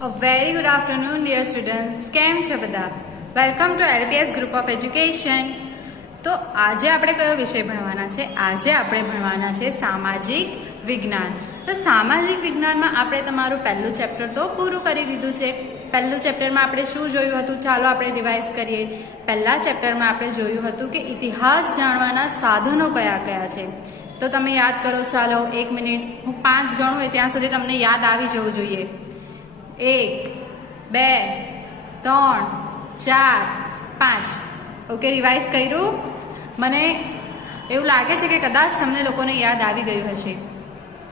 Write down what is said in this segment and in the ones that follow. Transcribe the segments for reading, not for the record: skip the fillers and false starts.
A very good afternoon, dear students. કેમ છે બધા? Welcome to LPS group of education. તો આજે આપણે કયો વિષય ભણવાના છે? આજે આપણે ભણવાના છે સામાજિક વિજ્ઞાન. તો સામાજિક વિજ્ઞાનમાં આપણે તમારું પહેલું ચેપ્ટર તો પૂરું કરી દીધું છે. પહેલું ચેપ્ટરમાં આપણે શું જોયું હતું? ચાલો આપણે રિવાઇઝ કરીએ. પહેલા ચેપ્ટરમાં આપણે જોયું હતું કે ઇતિહાસ જાણવાના સાધનો કયા કયા છે. તો તમે યાદ કરો. ચાલો 1 મિનિટ, હું 5 ગણું એ ત્યાં સુધી તમને યાદ આવી જવું જોઈએ. 1, 2, 3, 4, 5. ઓકે, રિવાઇઝ કર્યું? મને એવું લાગે છે કે કદાચ તમને લોકોને યાદ આવી ગયું હશે.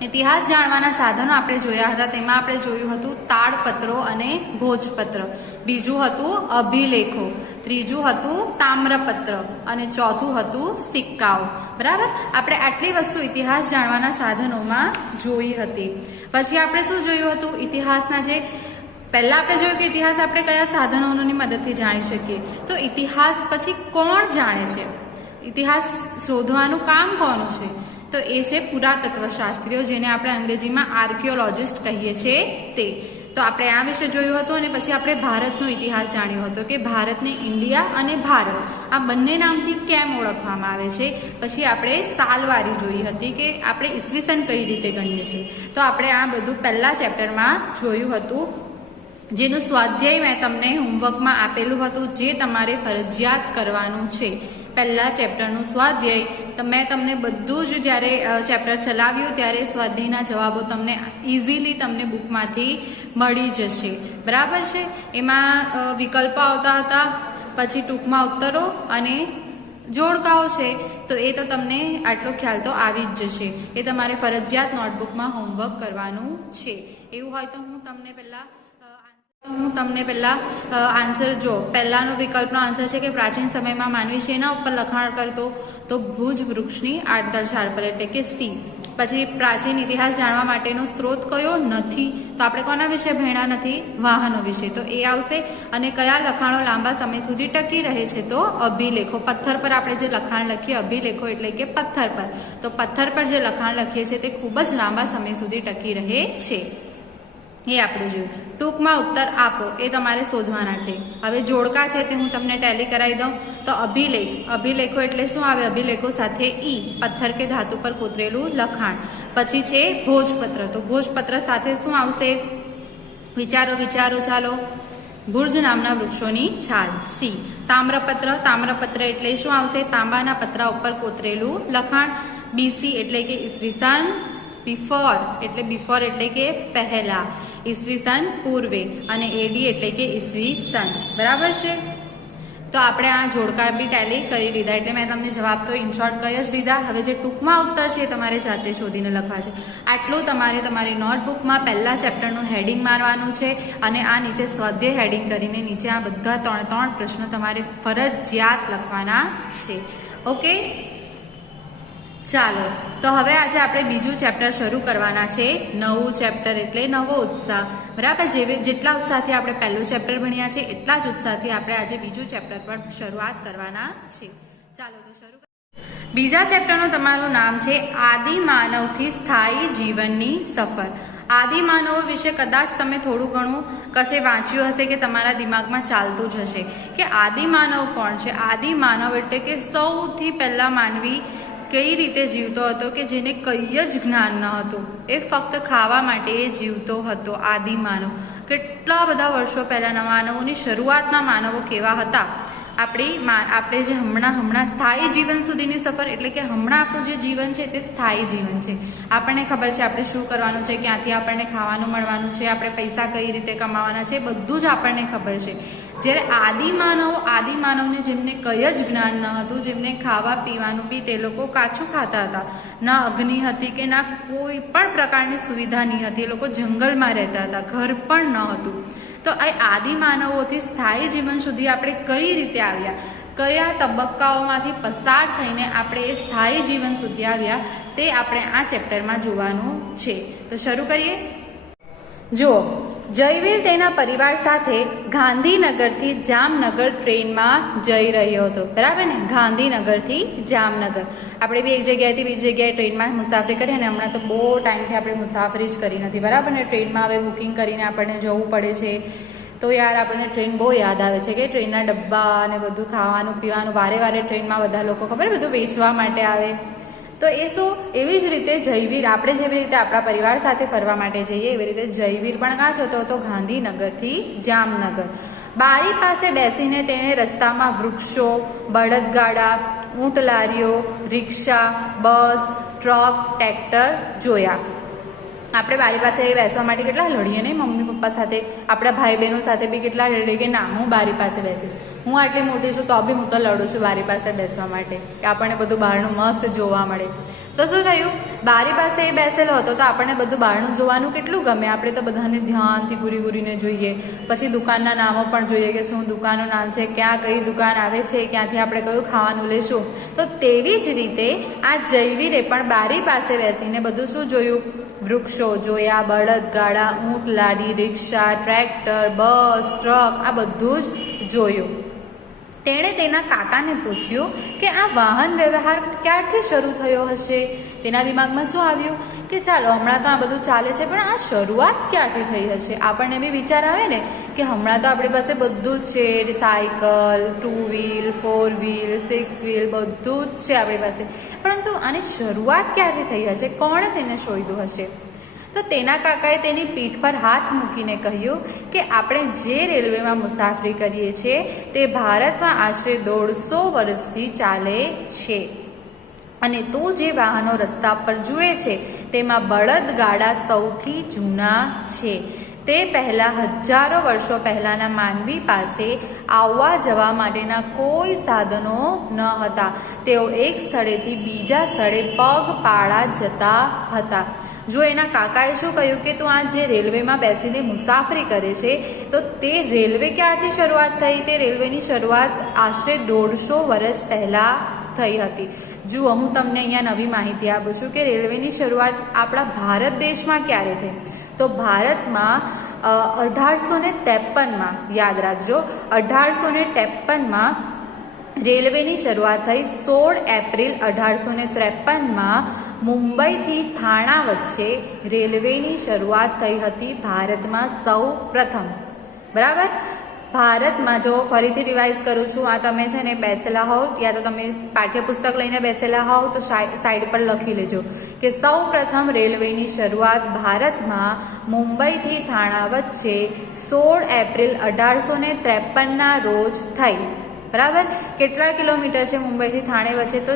ઇતિહાસ જાણવાના સાધનો આપણે જોયા હતા. તેમાં આપણે જોયું હતું તાડપત્રો અને ભોજપત્ર. બીજું હતું અભિલેખો. ત્રીજું હતું તામ્રપત્ર અને ચોથું હતું સિક્કાઓ. બરાબર, આપણે આટલી વસ્તુ ઇતિહાસ જાણવાના સાધનોમાં જોઈ હતી. પછી આપણે શું જોયું હતું? ઇતિહાસના જે પહેલા આપણે જોયું કે ઇતિહાસ આપણે કયા સાધનોની મદદથી જાણી શકીએ. તો ઇતિહાસ પછી કોણ જાણે છે? ઇતિહાસ શોધવાનું કામ કોનું છે? તો એ છે પુરાતત્વશાસ્ત્રીઓ, જેને આપણે અંગ્રેજીમાં આર્કિયોલોજિસ્ટ કહીએ છીએ તે. તો આપણે આ વિશે જોયું હતું. અને પછી આપણે ભારતનો ઇતિહાસ જાણ્યો હતો કે ભારતને ઇન્ડિયા અને ભારત આ બંને નામથી કેમ ઓળખવામાં આવે છે. પછી આપણે સાલવારી જોઈ હતી કે આપણે ઈસવીસન કઈ રીતે ગણીએ છીએ. તો આપણે આ બધું પહેલા ચેપ્ટરમાં જોયું હતું, જેનું સ્વાધ્યાય મેં તમને હોમવર્કમાં આપેલું હતું, જે તમારે ફરજિયાત કરવાનું છે. પહેલા ચેપ્ટરનું સ્વાધ્યાય તો મેં તમને બધું જ જ્યારે ચેપ્ટર ચલાવ્યું ત્યારે સ્વાધ્યાયના જવાબો તમને ઇઝીલી તમને બુકમાંથી મળી જશે. બરાબર છે? એમાં વિકલ્પો આવતા હતા, પછી ટૂંકમાં ઉત્તરો અને જોડકાઓ છે. તો એ તો તમને આટલો ખ્યાલ તો આવી જ જશે. એ તમારે ફરજિયાત નોટબુકમાં હોમવર્ક કરવાનું છે. એવું હોય તો હું તમને પહેલા આન્સર જો પહેલાનો વિકલ્પનો આન્સર છે કે પ્રાચીન સમયમાં માનવી શેના ઉપર લખાણ કરતો? તો ભુજ વૃક્ષની આડતર છાલ પર, એટલે કે સી. પછી પ્રાચીન ઇતિહાસ જાણવા માટેનો સ્ત્રોત કયો? નથી. તો આપણે કોના વિશે ભણ્યા નથી? વાહનો વિશે. તો એ આવશે. અને કયા લખાણો લાંબા સમય સુધી ટકી રહે છે? તો અભિલેખો. પથ્થર પર આપણે જે લખાણ લખીએ, અભિલેખો એટલે કે પથ્થર પર. તો પથ્થર પર જે લખાણ લખીએ છીએ તે ખૂબ જ લાંબા સમય સુધી ટકી રહે છે. એ આપણે જોયું. ટૂંકમાં ઉત્તર આપો, એ તમારે શોધવાના છે. હવે જોડકા છે તે હું તમને ટેલી કરાવી દઉં. તો અભિલેખ, અભિલેખો એટલે શું આવે? અભિલેખો સાથે ઈ, પથ્થર કે ધાતુ પર કોતરેલું લખાણ. પછી છે ભોજપત્ર. તો ભોજપત્ર સાથે શું આવશે? વિચારો ચાલો. ભુજ નામના વૃક્ષોની છાલ. સી. તામ્રપત્ર, તામ્રપત્ર એટલે શું આવશે? તાંબાના પતરા ઉપર કોતરેલું લખાણ. બીસી એટલે કે ઈસવીસન. બિફોર એટલે કે પહેલા, ઈસવીસન પૂર્વે. અને એડી એટલે કે ઈસવીસન. બરાબર છે? તો આપણે આ જોડકા બી ટેલી કરી લીધા. એટલે મેં તમને જવાબ તો ઇનશોર્ટ કહી જ દીધા. હવે જે ટૂંકમાં ઉત્તર છે એ તમારે જાતે શોધીને લખવા છે. આટલું તમારે તમારી નોટબુકમાં પહેલા ચેપ્ટરનું હેડિંગ મારવાનું છે. અને આ નીચે સ્વાધ્યાય હેડિંગ કરીને નીચે આ બધા 3 પ્રશ્નો તમારે ફરજિયાત લખવાના છે. ઓકે, ચાલો. તો હવે આજે આપણે બીજું ચેપ્ટર શરૂ કરવાના છે. નવું ચેપ્ટર એટલે નવો ઉત્સાહ. બરાબર? જેટલા ઉત્સાહથી આપણે પહેલું ચેપ્ટર ભણ્યા છે એટલા જ ઉત્સાહથી આપણે આજે બીજું ચેપ્ટર પર શરૂઆત કરવાના છે. ચાલો તો શરૂ. બીજા ચેપ્ટરનું તમારું નામ છે આદિમાનવથી સ્થાયી જીવનની સફર. આદિમાનવો વિશે કદાચ તમે થોડું ઘણું કશે વાંચ્યું હશે કે તમારા દિમાગમાં ચાલતું જ હશે કે આદિમાનવ કોણ છે. આદિમાનવ એટલે કે સૌથી પહેલા માનવી કઈ રીતે જીવતો હતો કે જેને કંઈ જ જ્ઞાન ન હતું. એ ફક્ત ખાવા માટે જીવતો હતો. આદિમાનવ કેટલા બધા વર્ષો પહેલાના માનવોની શરૂઆતના માનવો કેવા હતા? આપણે જે હમણાં સ્થાયી જીવન સુધીની સફર, એટલે કે હમણાં આપણું જે જીવન છે તે સ્થાયી જીવન છે. આપણને ખબર છે આપણે શું કરવાનું છે, ક્યાંથી આપણને ખાવાનું મળવાનું છે, આપણે પૈસા કઈ રીતે કમાવાના છે, બધું જ આપણને ખબર છે. જ્યારે આદિમાનવને જેમને કંઈ જ જ્ઞાન ન હતું, જેમને ખાવા પીવાનું બી તે લોકો કાચું ખાતા હતા, ના અગ્નિ હતી કે ના કોઈ પણ પ્રકારની સુવિધા નહીં હતી, એ લોકો જંગલમાં રહેતા હતા, ઘર પણ ન હતું. તો આ આદિમાનવોથી સ્થાયી જીવન સુધી આપણે કઈ રીતે આવ્યા, કયા તબક્કાઓમાંથી પસાર થઈને આપણે એ સ્થાયી જીવન સુધી આવ્યા, તે આપણે આ ચેપ્ટરમાં જોવાનું છે. તો શરૂ કરીએ. જુઓ, જયવીર તેના પરિવાર સાથે ગાંધીનગરથી જામનગર ટ્રેનમાં જઈ રહ્યો હતો. બરાબર ને, ગાંધીનગરથી જામનગર. આપણે બી એક જગ્યાએથી બીજી જગ્યાએ ટ્રેનમાં મુસાફરી કરીએ ને, હમણાં તો બહુ ટાઈમથી આપણે મુસાફરી જ કરી નથી. બરાબર ને, ટ્રેનમાં હવે બુકિંગ કરીને આપણને જવું પડે છે. તો યાર આપણને ટ્રેન બહુ યાદ આવે છે કે ટ્રેનના ડબ્બા અને બધું ખાવાનું પીવાનું વારે વારે ટ્રેનમાં બધા લોકો ખબર બધું વેચવા માટે આવે. તો એ શું, એવી જ રીતે જયવીર, આપણે જેવી રીતે આપણા પરિવાર સાથે ફરવા માટે જઈએ એવી રીતે જયવીર પણ કાં જતો હતો? ગાંધીનગરથી જામનગર. બારી પાસે બેસીને તેણે રસ્તામાં વૃક્ષો, બળદગાડા, ઊંટ લારીઓ, રિક્ષા, બસ, ટ્રક, ટ્રેક્ટર જોયા. આપણે બારી પાસે બેસવા માટે કેટલા લડીએ ને મમ્મી પપ્પા સાથે, આપણા ભાઈ બહેનો સાથે બી કેટલા લડીએ કે ના હું બારી પાસે બેસીશ. હું આટલી મોટી છું તો બી હું તો લડું છું બારી પાસે બેસવા માટે કે આપણને બધું બહારનું મસ્ત જોવા મળે. તો શું થયું, બારી પાસે એ બેસેલો હતો તો આપણને બધું બહારનું જોવાનું કેટલું ગમે. આપણે તો બધાને ધ્યાનથી ઘૂરીને જોઈએ. પછી દુકાનના નામો પણ જોઈએ કે શું દુકાનનું નામ છે, ક્યાં કઈ દુકાન આવે છે, ક્યાંથી આપણે કયું ખાવાનું લેશું. તો તેવી જ રીતે આ જયવીરે પણ બારી પાસે બેસીને બધું શું જોયું? વૃક્ષો જોયા, બળદગાડા, ઊંટ લારી, રિક્ષા, ટ્રેક્ટર, બસ, ટ્રક, આ બધું જ જોયું. તેણે તેના કાકાને પૂછ્યું કે આ વાહન વ્યવહાર ક્યારથી શરૂ થયો હશે? તેના દિમાગમાં શું આવ્યું કે ચાલો હમણાં તો આ બધું ચાલે છે, પણ આ શરૂઆત ક્યારથી થઈ હશે? આપણને બી વિચાર આવે ને કે હમણાં તો આપણી પાસે બધું જ છે, સાયકલ, 2 વ્હીલ, 4 વ્હીલ, 6 વ્હીલ, બધું જ છે આપણી પાસે, પરંતુ આની શરૂઆત ક્યારથી થઈ હશે? કોણે તેને શોધ્યું હશે? તો તેના કાકાએ તેની પીઠ પર હાથ મૂકીને કહ્યું કે આપણે જે રેલવેમાં મુસાફરી કરીએ છીએ તે ભારતમાં આશરે 150 વર્ષથી ચાલે છે, અને તું જે વાહનો રસ્તા પર જુએ છે તેમાં બળદગાડા સૌથી જૂના છે. તે પહેલાં હજારો વર્ષો પહેલાંના માનવી પાસે આવવા જવા માટેના કોઈ સાધનો ન હતા. તેઓ એક સ્થળેથી બીજા સ્થળે પગપાળા જતા હતા. જો એના કાકાએ શું કહ્યું કે તું આ જે રેલવેમાં બેસીને મુસાફરી કરે છે તો તે રેલવે ક્યારથી શરૂઆત થઈ? તે રેલવેની શરૂઆત આશરે 150 વર્ષ પહેલાં થઈ હતી. જુઓ, હું તમને અહીંયા નવી માહિતી આપું છું કે રેલવેની શરૂઆત આપણા ભારત દેશમાં ક્યારે થઈ? તો ભારતમાં 1853માં, યાદ રાખજો, 1853માં રેલવેની શરૂઆત થઈ. 16 એપ્રિલ 1853માં મુંબઈથી થાણા વચ્ચે રેલવેની શરૂઆત થઈ હતી ભારતમાં સૌ પ્રથમ. બરાબર, ભારતમાં, જો ફરીથી રિવાઇઝ કરું છું, આ તમે છે ને બેસેલા હોવ યા તો તમે પાઠ્યપુસ્તક લઈને બેસેલા હોવ તો સાઈડ પર લખી લેજો કે સૌ પ્રથમ રેલવેની શરૂઆત ભારતમાં મુંબઈથી થાણા વચ્ચે 16 એપ્રિલ 1853ના રોજ થઈ. બરાબર, કેટલા કિલોમીટર છે મુંબઈથી થાણે વચ્ચે? તો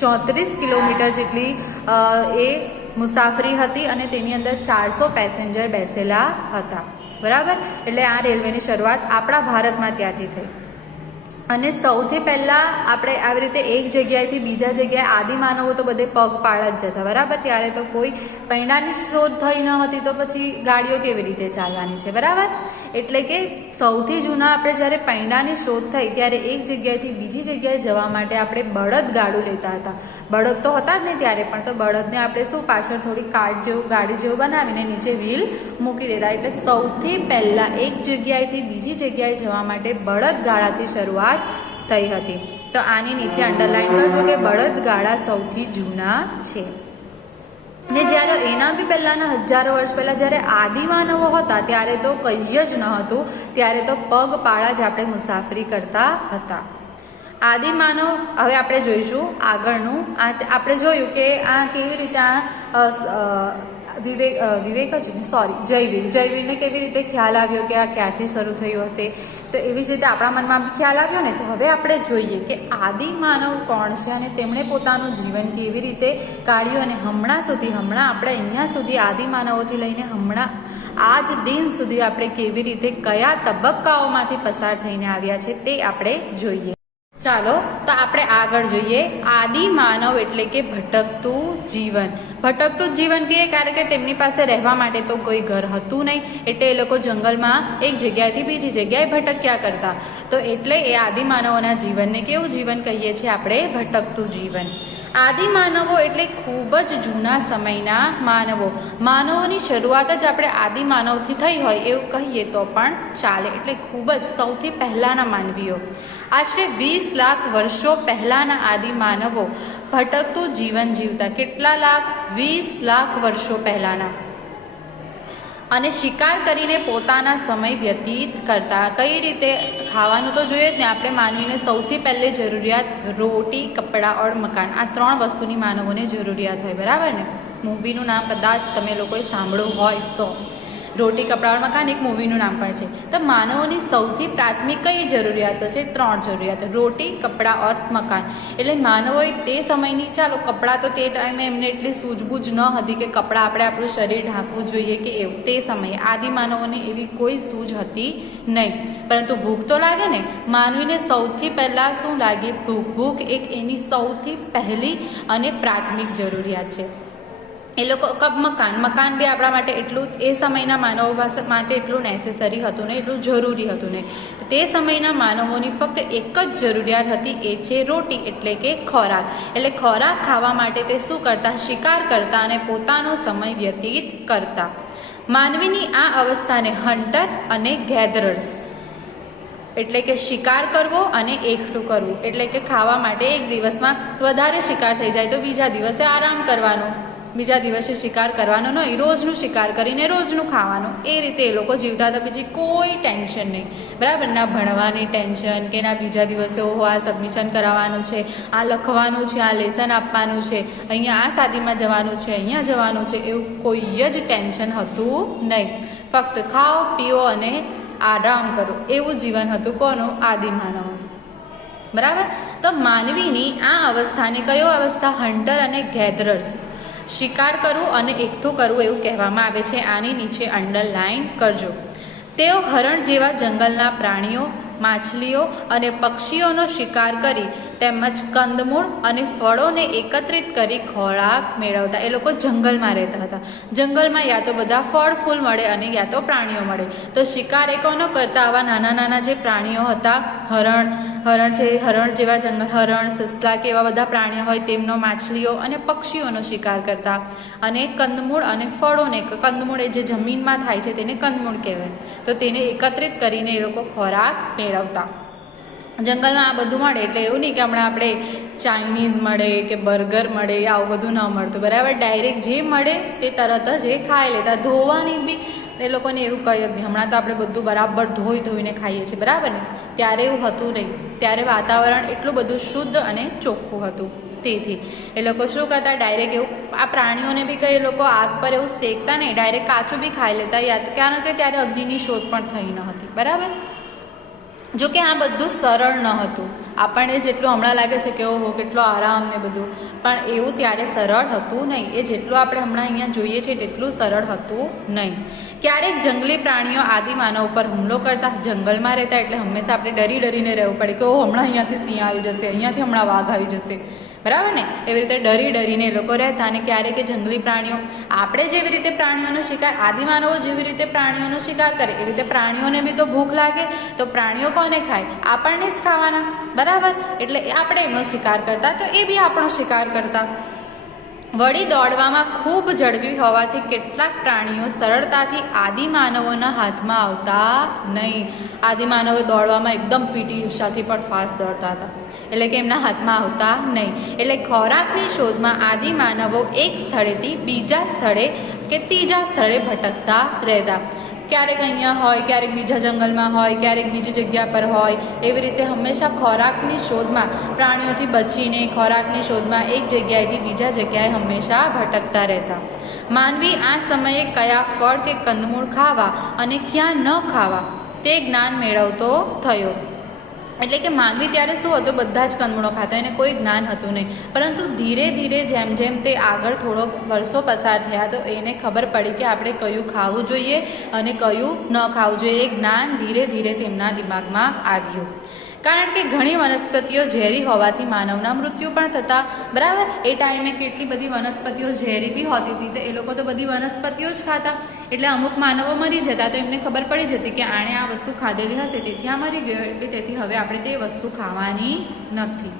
34 કિલોમીટર જેટલી એ મુસાફરી હતી અને તેની અંદર 400 પેસેન્જર બેસેલા હતા. બરાબર, એટલે આ રેલવેની શરૂઆત આપણા ભારતમાં ત્યારથી થઈ. અને સૌથી પહેલાં આપણે આવી રીતે એક જગ્યાએથી બીજા જગ્યાએ આદિમાનવો તો બધે પગપાળા જ જતા. બરાબર, ત્યારે તો કોઈ પૈડાની શોધ થઈ ન હતી તો પછી ગાડીઓ કેવી રીતે ચાલવાની છે? બરાબર, એટલે કે સૌથી જૂના આપણે જ્યારે પૈડાની શોધ થઈ ત્યારે એક જગ્યાએથી બીજી જગ્યાએ જવા માટે આપણે બળદગાડું લેતા હતા. બળદ તો હતા જ ને ત્યારે, પણ તો બળદને આપણે શું પાછળ થોડી કાર્ટ જેવું, ગાડી જેવું બનાવીને નીચે વ્હીલ મૂકી દેતા. એટલે સૌથી પહેલાં એક જગ્યાએથી બીજી જગ્યાએ જવા માટે બળદગાડાથી શરૂઆત થઈ હતી. તો આની નીચે અંડરલાઈન કરજો કે બળદગાડા સૌથી જૂના છે. ને જ્યારે એના બી પહેલાંના હજારો વર્ષ પહેલાં જ્યારે આદિમાનવો હતા ત્યારે તો કંઈ જ ન હતું. ત્યારે તો પગપાળા જ આપણે મુસાફરી કરતા હતા. આદિમાનવ, હવે આપણે જોઈશું આગળનું. આપણે જોયું કે આ કેવી રીતે જયવીરને કેવી રીતે ખ્યાલ આવ્યો કે આ ક્યારથી શરૂ થયું હશે. તો એવી જ રીતે આપણા મનમાં ખ્યાલ આવ્યો ને. તો હવે આપણે જોઈએ કે આદિમાનવ કોણ છે અને તેમણે પોતાનું જીવન કેવી રીતે કાઢ્યું અને હમણાં આપણે અહીંયા સુધી આદિમાનવોથી લઈને હમણાં આજ દિન સુધી આપણે કેવી રીતે કયા તબક્કાઓમાંથી પસાર થઈને આવ્યા છે તે આપણે જોઈએ. ચાલો તો આપણે આગળ જોઈએ. આદિમાનવ એટલે કે ભટકતું જીવન. ભટકતું જીવન કહીએ કારણ કે તેમની પાસે રહેવા માટે તો કોઈ ઘર હતું નહીં, એટલે એ લોકો જંગલમાં એક જગ્યાએથી બીજી જગ્યાએ ભટક્યા કરતા. તો એટલે એ આદિમાનવોના જીવનને કેવું જીવન કહીએ છીએ આપણે? ભટકતું જીવન. આદિમાનવો એટલે ખૂબ જ જૂના સમયના માનવો. માનવોની શરૂઆત જ આપણે આદિમાનવથી થઈ હોય એવું કહીએ તો પણ ચાલે. એટલે ખૂબ જ સૌથી પહેલાંના માનવીઓ. આશરે 20 લાખ વર્ષો પહેલાંના આદિમાનવો ભટકતું જીવન જીવતા. કેટલા લાખ? 20 લાખ વર્ષો પહેલાંના. અને શિકાર કરીને પોતાના સમય વ્યતીત કરતા. કઈ રીતે? ખાવાનું તો જોઈએ જ ને. આપણે માનવીને સૌથી પહેલે જરૂરિયાત રોટી, કપડાં ઓર મકાન, આ 3 વસ્તુની માનવોને જરૂરિયાત હોય, બરાબર ને? મૂવીનું નામ કદાચ તમે લોકોએ સાંભળ્યું હોય તો રોટી, કપડાં ઓર મકાન એક મૂવીનું નામ પણ છે. તો માનવોની સૌથી પ્રાથમિક કઈ જરૂરિયાતો છે? 3 જરૂરિયાતો: રોટી, કપડાં ઓર મકાન. એટલે માનવોએ તે સમયની, ચાલો કપડાં તો તે ટાઈમે એમને એટલી સૂઝબૂઝ ન હતી કે કપડાં આપણે આપણું શરીર ઢાંકવું જોઈએ કે એવું. તે સમયે આદિમાનવોને એવી કોઈ સૂઝ હતી નહીં. પરંતુ ભૂખ તો લાગે ને. માનવીને સૌથી પહેલાં શું લાગે? ભૂખ. ભૂખ એક એની સૌથી પહેલી અને પ્રાથમિક જરૂરિયાત છે. એ લોકો મકાન બી આપણા માટે એટલું, એ સમયના માનવો માટે એટલું નેસેસરી હતું નહીં, એટલું જરૂરી હતું નહીં. તે સમયના માનવોની ફક્ત એક જ જરૂરિયાત હતી, એ છે રોટી, એટલે કે ખોરાક. એટલે ખોરાક ખાવા માટે તે શું કરતા? શિકાર કરતા અને પોતાનો સમય વ્યતીત કરતા. માનવીની આ અવસ્થાને હન્ટર અને ગેધરર્સ, એટલે કે શિકાર કરવો અને એકઠું કરવું. એટલે કે ખાવા માટે એક દિવસમાં વધારે શિકાર થઈ જાય તો બીજા દિવસે આરામ કરવાનો, બીજા દિવસે શિકાર કરવાનો નહીં, રોજનું શિકાર કરીને રોજનું ખાવાનું. એ રીતે એ લોકો જીવતા હતા. બીજી કોઈ ટેન્શન નહીં, બરાબર? ના ભણવાની ટેન્શન કે ના બીજા દિવસે ઓહો આ સબમિશન કરાવવાનું છે, આ લખવાનું છે, આ લેસન આપવાનું છે, અહીંયા આ શાદીમાં જવાનું છે, અહીંયા જવાનું છે, એવું કોઈ જ ટેન્શન હતું નહીં. ફક્ત ખાઓ, પીઓ અને આરામ કરો, એવું જીવન હતું કોનું? આદિમાનવનું. બરાબર? તો માનવીની આ અવસ્થાને કયો અવસ્થા? હન્ટર અને ગેધરર્સ, શિકાર કરવું અને એકઠું કરવું એવું કહેવામાં આવે છે. આની નીચે અંડરલાઈન કરજો. તેઓ હરણ જેવા જંગલના પ્રાણીઓ, માછલીઓ અને પક્ષીઓનો શિકાર કરી તેમજ કંદમૂળ અને ફળોને એકત્રિત કરી ખોરાક મેળવતા. એ લોકો જંગલમાં રહેતા હતા. જંગલમાં યા તો બધા ફળ ફૂલ મળે અને યા તો પ્રાણીઓ મળે. તો શિકાર એ કોનો કરતા? આવા નાના નાના જે પ્રાણીઓ હતા, હરણ છે, હરણ જેવા જંગલ, હરણ, સસલા કે એવા બધા પ્રાણીઓ હોય તેમનો, માછલીઓ અને પક્ષીઓનો શિકાર કરતા. અને કંદમૂળ અને ફળોને, કંદમૂળ એ જે જમીનમાં થાય છે તેને કંદમૂળ કહેવાય, તો તેને એકત્રિત કરીને એ લોકો ખોરાક મેળવતા. જંગલમાં આ બધું મળે એટલે એવું નહીં કે હમણાં આપણે ચાઇનીઝ મળે કે બર્ગર મળે, આવું બધું ન મળતું, બરાબર? ડાયરેક્ટ જે મળે તે તરત જ એ ખાઈ લેતા. ધોવાની બી એ લોકોને એવું કહી જ નહીં. હમણાં તો આપણે બધું બરાબર ધોઈને ખાઈએ છીએ, બરાબર ને? ત્યારે એવું હતું નહીં. ત્યારે વાતાવરણ એટલું બધું શુદ્ધ અને ચોખ્ખું હતું. તેથી એ લોકો શું કરતા? ડાયરેક્ટ એવું, આ પ્રાણીઓને બી કંઈ એ લોકો આગ પર એવું શેકતા નહીં, ડાયરેક્ટ કાચું બી ખાઈ લેતા. યા તો કારણ કે ત્યારે અગ્નિની શોધ પણ થઈ ન હતી, બરાબર? જો કે આ બધું સરળ ન હતું. આપણને જેટલું હમણાં લાગે છે કે ઓહો કેટલો આરામ ને બધું, પણ એવું ત્યારે સરળ હતું નહીં. એ જેટલું આપણે હમણાં અહીંયા જોઈએ છીએ તેટલું સરળ હતું નહીં. ક્યારેક જંગલી પ્રાણીઓ આદિમાનવ પર હુમલો કરતા. જંગલમાં રહેતા એટલે હંમેશા આપણે ડરીને રહેવું પડે કે ઓહ હમણાં અહીંયાથી સિંહ આવી જશે, અહીંયાથી હમણાં વાઘ આવી જશે, બરાબર ને? એવી રીતે ડરીને એ લોકો રહેતા. અને ક્યારેક જંગલી પ્રાણીઓ, આપણે જેવી રીતે પ્રાણીઓનો શિકાર, આદિમાનવો જેવી રીતે પ્રાણીઓનો શિકાર કરે એવી રીતે પ્રાણીઓને બી તો ભૂખ લાગે. તો પ્રાણીઓ કોને ખાય? આપણને જ ખાવાના, બરાબર? એટલે આપણે એમનો શિકાર કરતા, તો એ બી આપણો શિકાર કરતા. વળી દોડવામાં ખૂબ ઝડપી હોવાથી કેટલાક પ્રાણીઓ સરળતાથી આદિમાનવોના હાથમાં આવતા નહીં. આદિમાનવો દોડવામાં એકદમ પીટી ઉષાથી પણ ફાસ્ટ દોડતા હતા, એટલે કે એમના હાથમાં આવતા નહીં. એટલે ખોરાકની શોધમાં આદિમાનવો એક સ્થળેથી બીજા સ્થળે કે ત્રીજા સ્થળે ભટકતા રહેતા. ક્યારેક અહીંયા હોય, ક્યારેક બીજા જંગલમાં હોય, ક્યારેક બીજી જગ્યા પર હોય. એવી રીતે હંમેશા ખોરાકની શોધમાં, પ્રાણીઓથી બચીને ખોરાકની શોધમાં એક જગ્યાએથી બીજા જગ્યાએ હંમેશા ભટકતા રહેતા. માનવી આ સમયે કયા ફળ કે કંદમૂળ ખાવા અને ક્યાં ન ખાવા તે જ્ઞાન મેળવતો થયો. એટલે કે માનવી ત્યારે શું હતું? બધા જ કંદમૂળો ખાતા, એને કોઈ જ્ઞાન હતું નહીં. પરંતુ ધીરે ધીરે જેમ જેમ તે આગળ થોડો વર્ષો પસાર થયા તો એને ખબર પડી કે આપણે કયું ખાવું જોઈએ અને કયું ન ખાવું જોઈએ. એ જ્ઞાન ધીરે ધીરે તેમના દિમાગમાં આવ્યું. કારણ કે ઘણી વનસ્પતિઓ ઝેરી હોવાથી માનવના મૃત્યુ પણ થતા, બરાબર? એ ટાઈમે કેટલી બધી વનસ્પતિઓ ઝેરી બી હોતી હતી, તો એ લોકો તો બધી વનસ્પતિઓ જ ખાતા. એટલે અમુક માનવો મરી જતા, તો એમને ખબર પડી જતી કે આણે આ વસ્તુ ખાધેલી હશે તેથી આ મરી ગયો, એટલે તેથી હવે આપણે તે વસ્તુ ખાવાની નથી.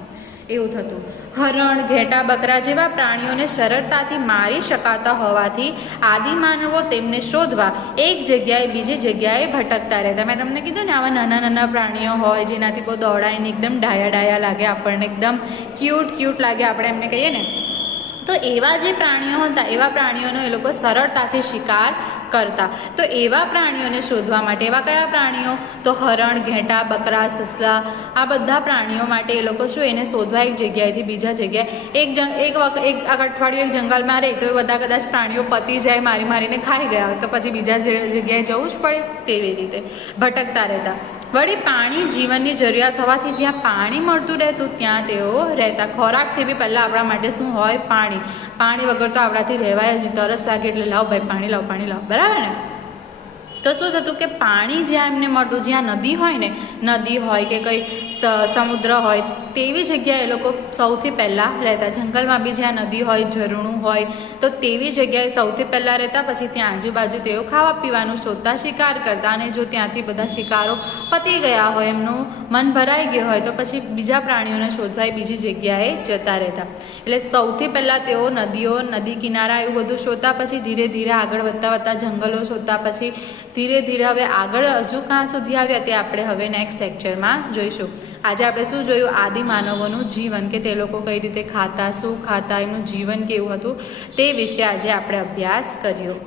એવું થતું. હરણ, ઘેટા, બકરા જેવા પ્રાણીઓને સરળતાથી મારી શકાતા હોવાથી આદિમાનવો તેમને શોધવા એક જગ્યાએ બીજી જગ્યાએ ભટકતા રહેતા. મેં તમને કીધું ને, આવા નાના નાના પ્રાણીઓ હોય જેનાથી બહુ દોડાઈને એકદમ ડાયા ડાયા લાગે, આપણને એકદમ ક્યુટ લાગે, આપણે એમને કહીએ ને, તો એવા જે પ્રાણીઓ હતા એવા પ્રાણીઓનો એ લોકો સરળતાથી શિકાર કરતા. તો એવા પ્રાણીઓને શોધવા માટે, એવા કયા પ્રાણીઓ? તો હરણ, ઘેટા, બકરા, સસલા, આ બધા પ્રાણીઓ માટે એ લોકો શું, એને શોધવા એક જગ્યાએથી બીજા જગ્યાએ, એક અઠવાડિયું એક જંગલમાં રહે તો એ બધા કદાચ પ્રાણીઓ પતી જાય, મારીને ખાઈ ગયા હોય, તો પછી બીજા જગ્યાએ જવું જ પડે. તેવી રીતે ભટકતા રહેતા. વળી પાણી જીવનની જરૂરિયાત હોવાથી જ્યાં પાણી મળતું રહેતું ત્યાં તેઓ રહેતા. ખોરાકથી બી પહેલાં આપણા માટે શું હોય? પાણી વગર તો આપણાથી રહેવાય જ નહીં. તરસ લાગે એટલે લાવ ભાઈ પાણી લાવ, બરાબર ને? તો શું થતું કે પાણી જ્યાં એમને મળતું, જ્યાં નદી હોય ને, નદી હોય કે કંઈ સમુદ્ર હોય, તેવી જગ્યાએ એ લોકો સૌથી પહેલાં રહેતા. જંગલમાં બી જ્યાં નદી હોય, ઝરણું હોય, તો તેવી જગ્યાએ સૌથી પહેલાં રહેતા. પછી ત્યાં આજુબાજુ તેઓ ખાવા પીવાનું શોધતા, શિકાર કરતા. અને જો ત્યાંથી બધા શિકારો પતી ગયા હોય, એમનું મન ભરાઈ ગયું હોય, તો પછી બીજા પ્રાણીઓને શોધવા બીજી જગ્યાએ જતા રહેતા. એટલે સૌથી પહેલાં તેઓ નદીઓ, નદી કિનારા એવું બધું શોધતા. પછી ધીરે ધીરે આગળ વધતા જંગલો શોધતા. પછી ધીરે ધીરે હવે આગળ હજુ ક્યાં સુધી આવ્યા તે આપણે હવે નેક્સ્ટ લેક્ચરમાં જોઈશું. આજે આપણે શું જોયું? આદિમાનવોનું જીવન, કે તે લોકો કઈ રીતે ખાતા, શું ખાતા, એમનું જીવન કેવું હતું, તે વિશે આજે આપણે અભ્યાસ કર્યો.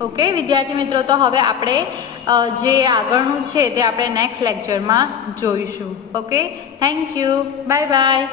ઓકે વિદ્યાર્થી મિત્રો, તો હવે આપણે જે આગળનું છે તે આપણે નેક્સ્ટ લેક્ચરમાં જોઈશું. Okay, thank you, bye bye.